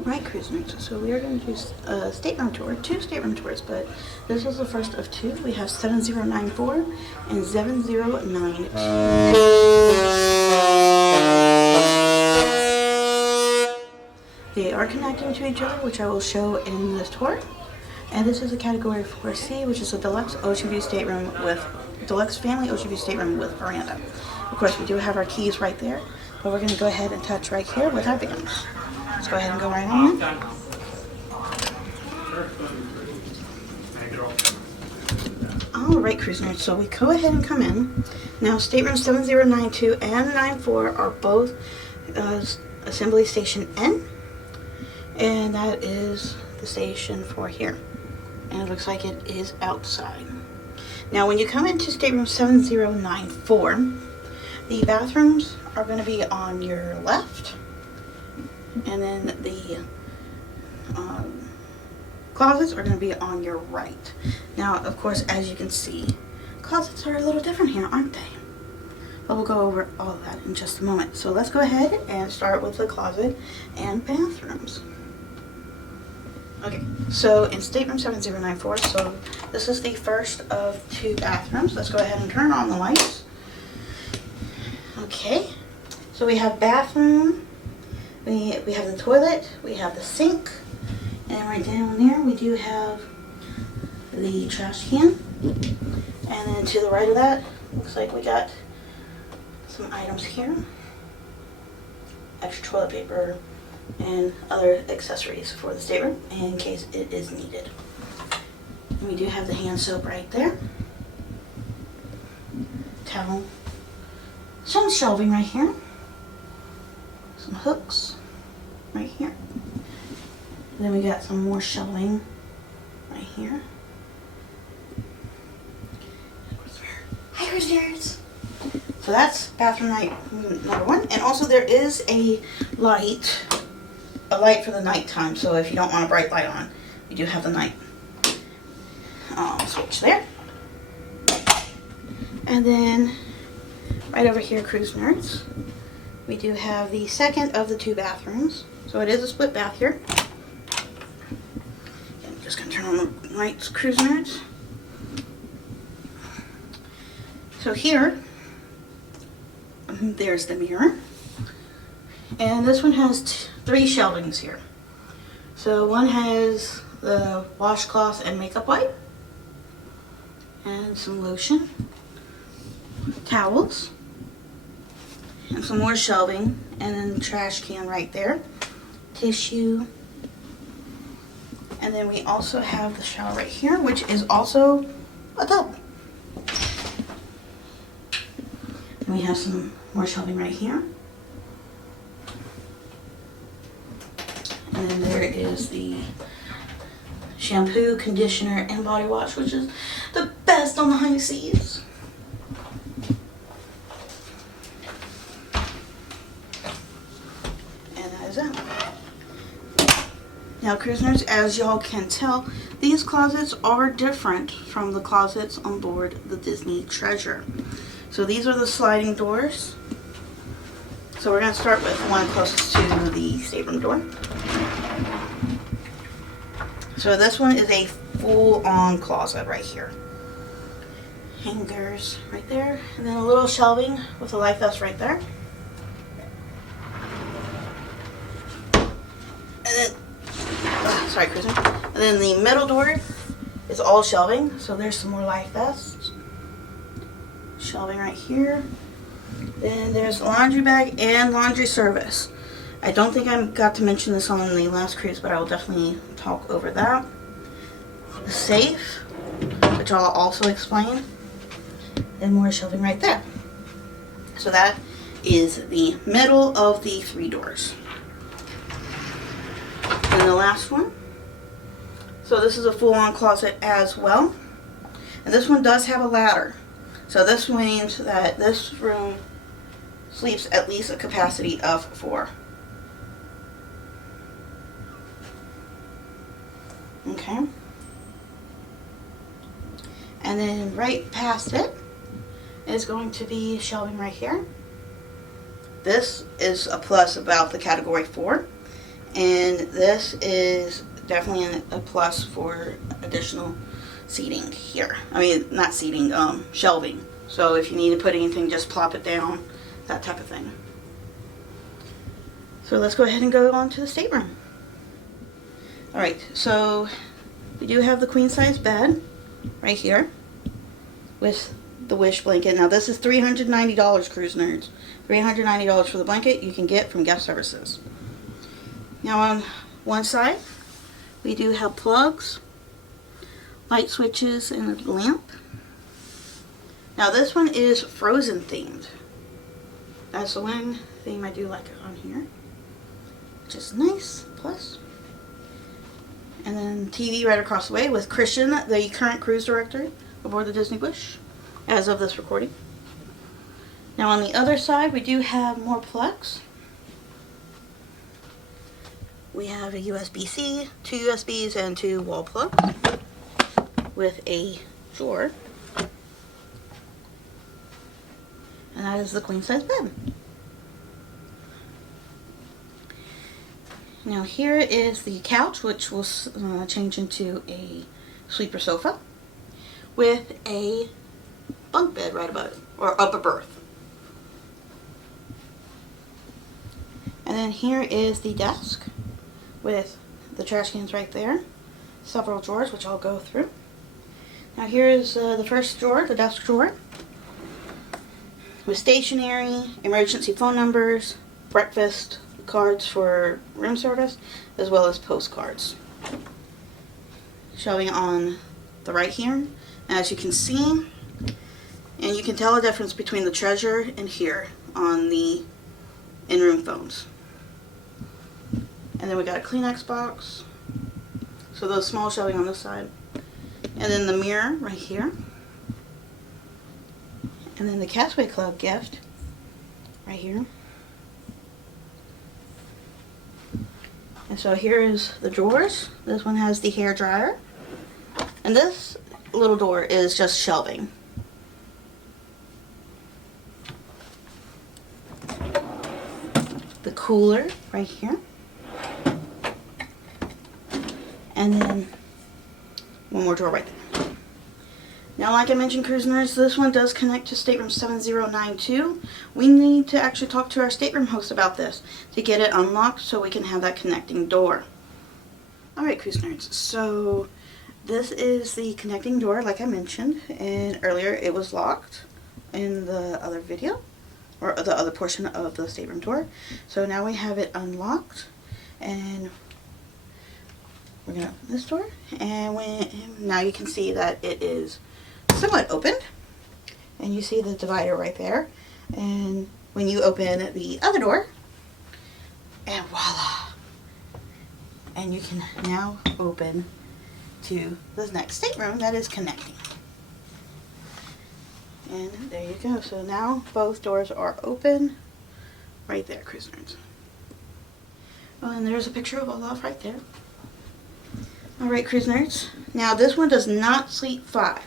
Alright, cruisers, so we are going to do a stateroom tour, 2 stateroom tours, but this is the first of 2. We have 7094 and 7092. They are connecting to each other, which I will show in this tour. And this is a category 4C, which is a Deluxe Oceanview Stateroom with Deluxe Family Oceanview Stateroom with Veranda. Of course, we do have our keys right there, but we're going to go ahead and touch right here with our bands. Let's go ahead and go right on in. Alright, cruisers, so we go ahead and come in. Now, stateroom 7092 and 94 are both assembly station N, and that is the station for here. And it looks like it is outside. Now, when you come into stateroom 7094, the bathrooms are going to be on your left, and then the closets are going to be on your right. Now, of course, as you can see, closets are a little different here, aren't they? But we'll go over all of that in just a moment. So let's go ahead and start with the closet and bathrooms. Okay, so in stateroom 7094, so this is the first of 2 bathrooms. Let's go ahead and turn on the lights. Okay, so we have bathroom, we have the toilet, we have the sink, and right down there we do have the trash can. And then to the right of that, looks like we got some items here, extra toilet paper, and other accessories for the stateroom in case it is needed. And we do have the hand soap right there, towel, some shelving right here, some hooks right here, and then we got some more shelving right here. Hi, cruisers! So that's bathroom number 1, and also there is a light for the nighttime. So if you don't want a bright light on, you do have the night switch there. And then right over here, cruise nerds, we do have the second of the 2 bathrooms. So it is a split bath here. I'm just gonna turn on the lights, cruise nerds. So here, there's the mirror. And this one has 3 shelvings here. So one has the washcloth and makeup wipe, and some lotion, towels, and some more shelving, and then the trash can right there, tissue, and then we also have the shower right here, which is also a tub. And we have some more shelving right here. And then there is the shampoo, conditioner, and body wash, which is the best on the high seas. And that is it. Now, cruisers, as y'all can tell, these closets are different from the closets on board the Disney Treasure. So these are the sliding doors. So we're going to start with one closest to the stateroom door. So this one is a full-on closet right here. Hangers right there, and then a little shelving with a life vest right there. And then, sorry, cruiser. And then the middle door is all shelving. So there's some more life vests. Shelving right here. Then there's a laundry bag and laundry service. I don't think I got to mention this on the last cruise, but I will definitely talk over that. The safe, which I'll also explain, and more shelving right there. So that is the middle of the 3 doors. And the last one. So this is a full-on closet as well. And this one does have a ladder. So this means that this room sleeps at least a capacity of 4. Okay. And then right past it is going to be shelving right here. This is a plus about the category 4. And this is definitely a plus for additional seating here. I mean, not seating, shelving. So if you need to put anything, just plop it down, that type of thing. So let's go ahead and go on to the stateroom. Alright, so we do have the queen size bed right here with the Wish blanket. Now this is $390, cruise nerds. $390 for the blanket you can get from guest services. Now on one side we do have plugs, light switches, and a lamp. Now this one is Frozen themed. That's the one theme I do like on here, which is nice. Plus, and then TV right across the way with Christian, the current cruise director aboard the Disney Wish, as of this recording. Now on the other side, we do have more plugs. We have a USB-C, 2 USBs, and 2 wall plugs with a drawer. And that is the queen size bed. Now here is the couch, which will change into a sleeper sofa with a bunk bed right above it, or up a berth. And then here is the desk with the trash cans right there, several drawers which I'll go through. Now here is the first drawer, the desk drawer, with stationery, emergency phone numbers, breakfast, cards for room service, as well as postcards. Shelving on the right here, as you can see, and you can tell the difference between the Treasure and here on the in-room phones. And then we got a Kleenex box, so those small shelving on this side, and then the mirror right here, and then the Castaway Club gift right here. And so here is the drawers. This one has the hair dryer. And this little door is just shelving. The cooler right here. And then one more drawer right there. Now, like I mentioned, cruisers, this one does connect to Stateroom 7092. We need to actually talk to our stateroom host about this to get it unlocked so we can have that connecting door. Alright, cruise nerds, so this is the connecting door, like I mentioned, and earlier it was locked in the other video, or the other portion of the stateroom door. So now we have it unlocked, and we're going to open this door, and now you can see that it is somewhat opened, and you see the divider right there. And when you open the other door, and voila, and you can now open to the next stateroom that is connecting. And there you go. So now both doors are open right there, cruise nerds. Oh, and there's a picture of Olaf right there. Alright, cruise nerds, now this one does not sleep 5.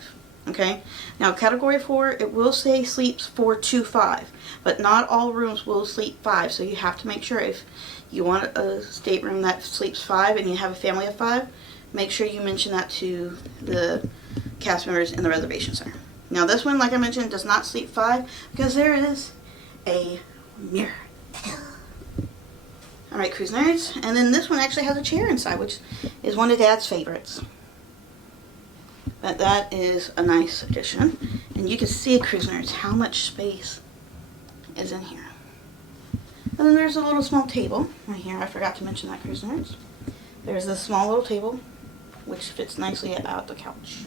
Okay, now category 4, it will say sleeps 4 to 5, but not all rooms will sleep 5, so you have to make sure if you want a stateroom that sleeps 5 and you have a family of 5, make sure you mention that to the cast members in the reservation center. Now this one, like I mentioned, does not sleep 5 because there is a mirror. Alright, cruise nerds, and then this one actually has a chair inside, which is one of Dad's favorites. But that is a nice addition. And you can see, cruise nerds, how much space is in here. And then there's a little small table right here. I forgot to mention that, cruise nerds. There's this small little table, which fits nicely at the couch.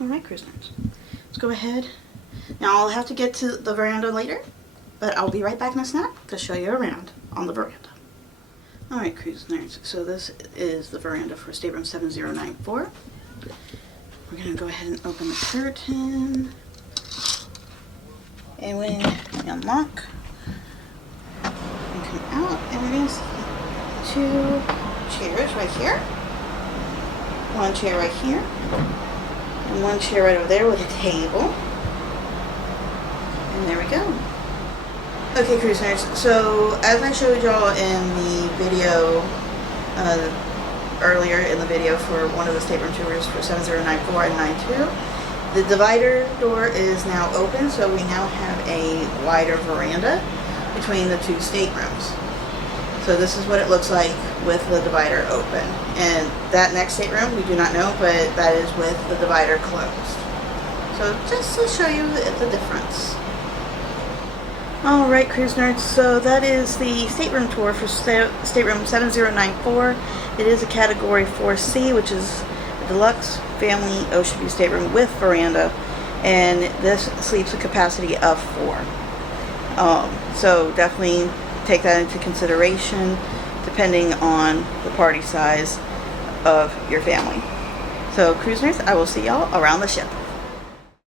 Alright, cruise nerds. Let's go ahead. Now I'll have to get to the veranda later, but I'll be right back in a snap to show you around on the veranda. Alright, cruise nerds. So this is the veranda for Stateroom 7094. We're going to go ahead and open the curtain. And when we unlock, we come out and we're going to see 2 chairs right here. 1 chair right here. And 1 chair right over there with a table. And there we go. Okay, cruise nerds, so as I showed y'all in the video, earlier in the video for one of the stateroom tours for 7094 and 92, the divider door is now open, so we now have a wider veranda between the two staterooms. So this is what it looks like with the divider open. And that next stateroom, we do not know, but that is with the divider closed. So just to show you the difference. Alright, cruise nerds, so that is the stateroom tour for stateroom 7094. It is a category 4C, which is a Deluxe Family Oceanview stateroom with veranda, and this sleeps a capacity of 4. So definitely take that into consideration depending on the party size of your family. So cruise nerds, I will see y'all around the ship.